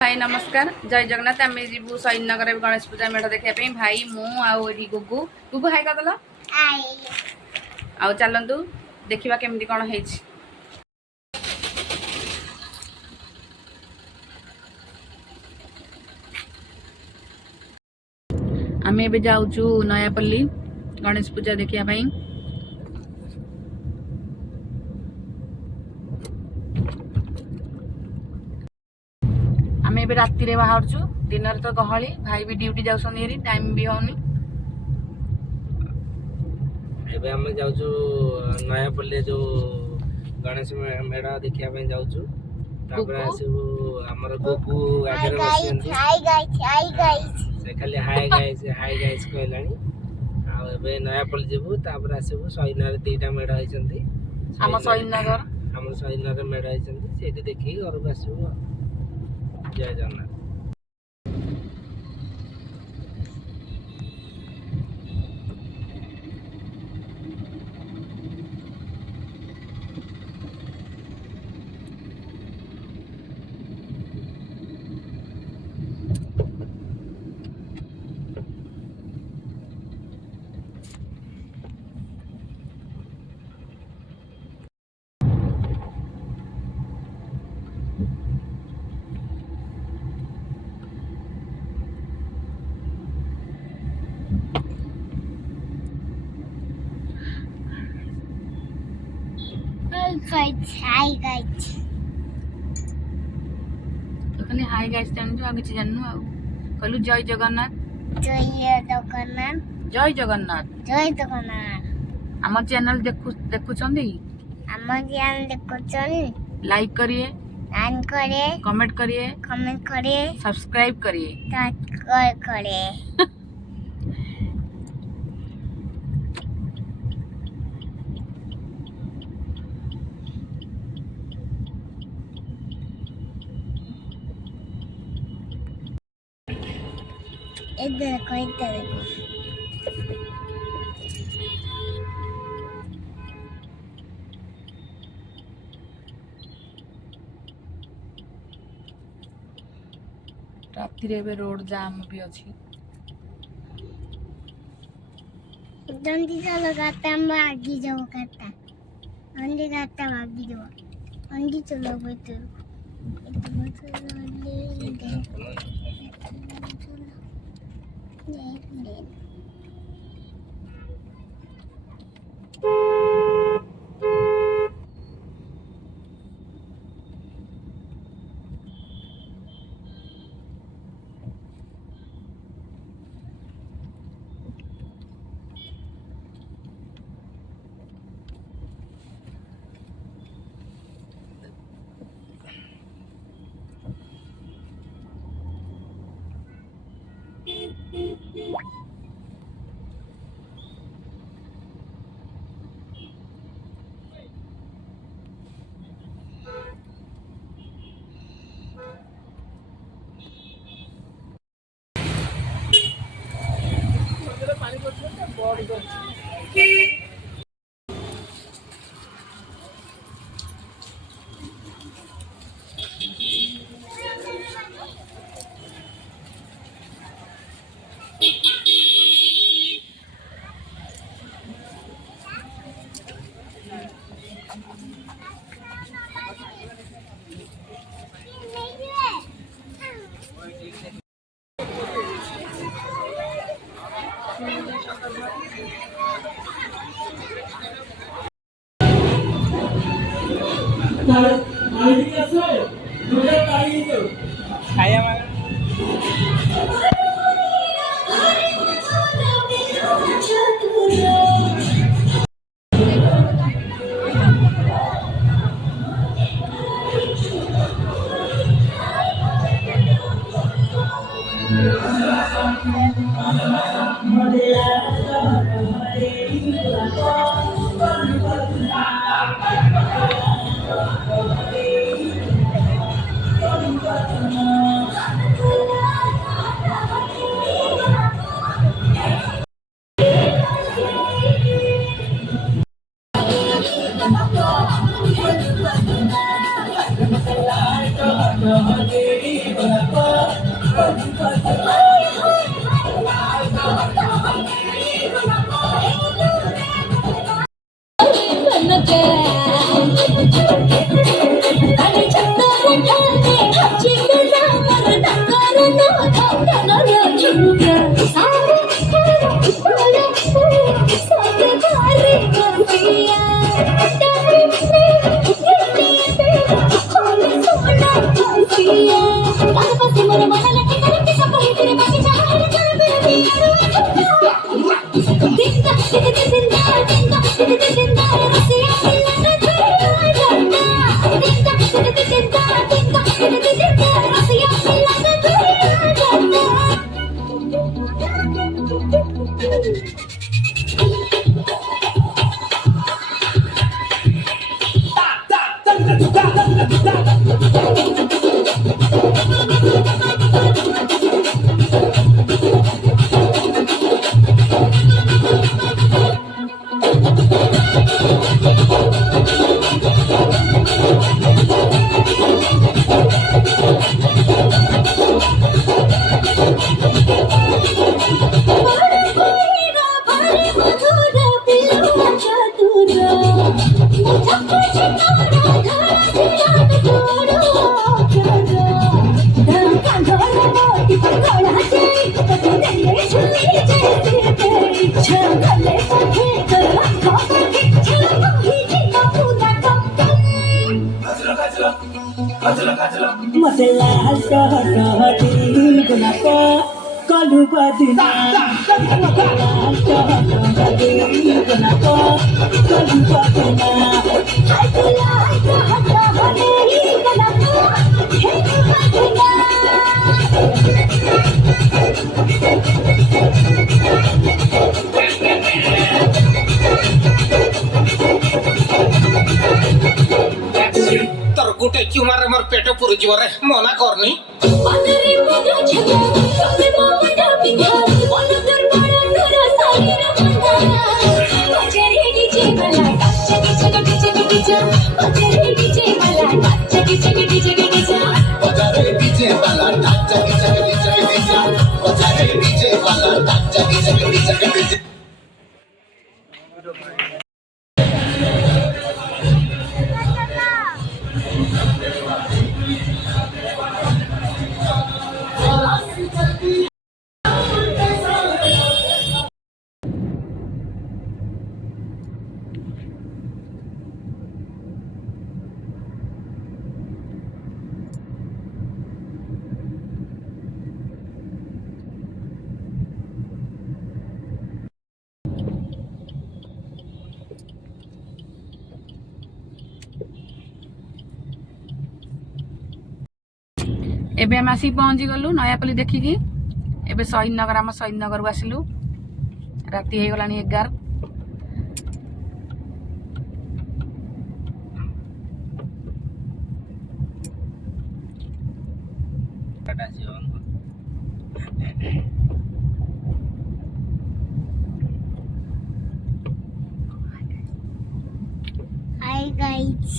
भाई नमस्कार जय जगन्नाथ आम जीवु शहीद नगर गणेश पूजा मेढ़ देखा भाई मुझे गुगु गुगु हाई करदेल आउ चलतु देखा केमती कौन है। आम ए जाऊँ नयापल्ली गणेश पूजा देखा। आम ए राति बाहर दिन तो गहली भाई भी ड्यूटी जाऊँगी टाइम भी होनी। एबे हम जाऊँ नयापल्ली जो गणेश मेढ़ देखा जाऊँ आसबू आमर गोकू आगे बस खाली हाय गाइस कहला नयापल्ली जीवु आसबू शहीदनगर दीटा मेढ़ होती आम शहीदनगर मेढ़ होती देखिए घर को आसबू। जय जगन्नाथ। खाली हाई गाइस जानू आ किसी जानू आ कहलु जय जगन्नाथ जय जगन्नाथ जय जगन्नाथ। आम चैनल देखुछंदी लाइक करिए कमेंट करिए सब्सक्राइब करिए। इधर देखो राति रे रोड जाम भी अच्छी। जल्दी चलो गाता हम आगे जाओ गाता अंडी गाता आगे जाओ अंडी चलो बेटे তোর গুটে চুমারে মোর পেট পুরো জোরে মনা করনি ଏବେ ଆମେ ଆସିକି ପହଞ୍ଚି ଗଲୁ ନୟାପଲ୍ଲୀ ଦେଖିକି। ଏବେ ଶହୀଦନଗର ଆମ ଶହୀଦନଗରକୁ ଆସିଲୁ। ରାତି ହେଇଗଲାଣି 11। Hi guys.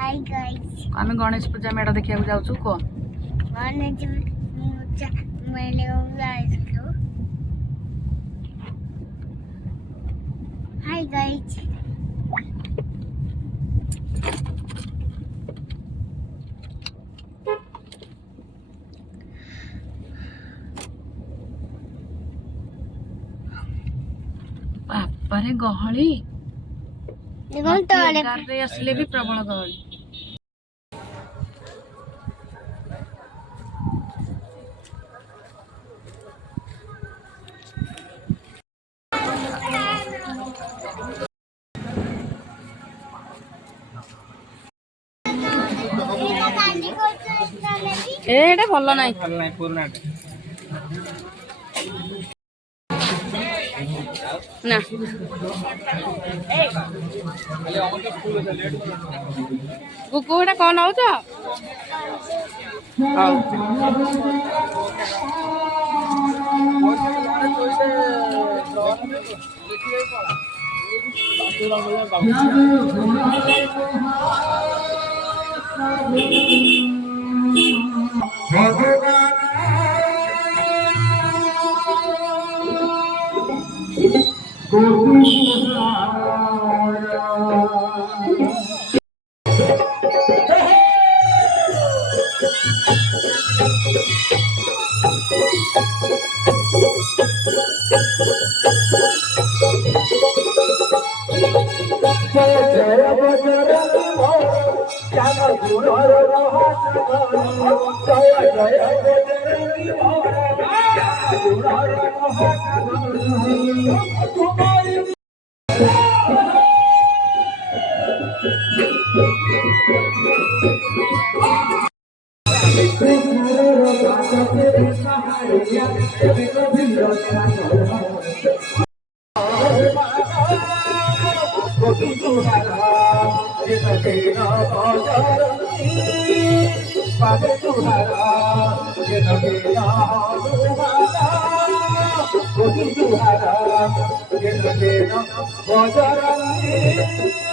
Hi guys. ଆମେ ଗଣେଶ ପୂଜା ମେଢ ଦେଖିବାକୁ ଯାଉଛୁ। କୁହ Hi guys. ବାପାରେ ଗହଳି। ଗାଁରେ ଆସିଲେ ବି ପ୍ରବଳ ଗହଳି। ଏଇଟା ଭଲ ନାହିଁ। ନା କୁକୁ ଏଟା କଣ ନଉଛ? Bajara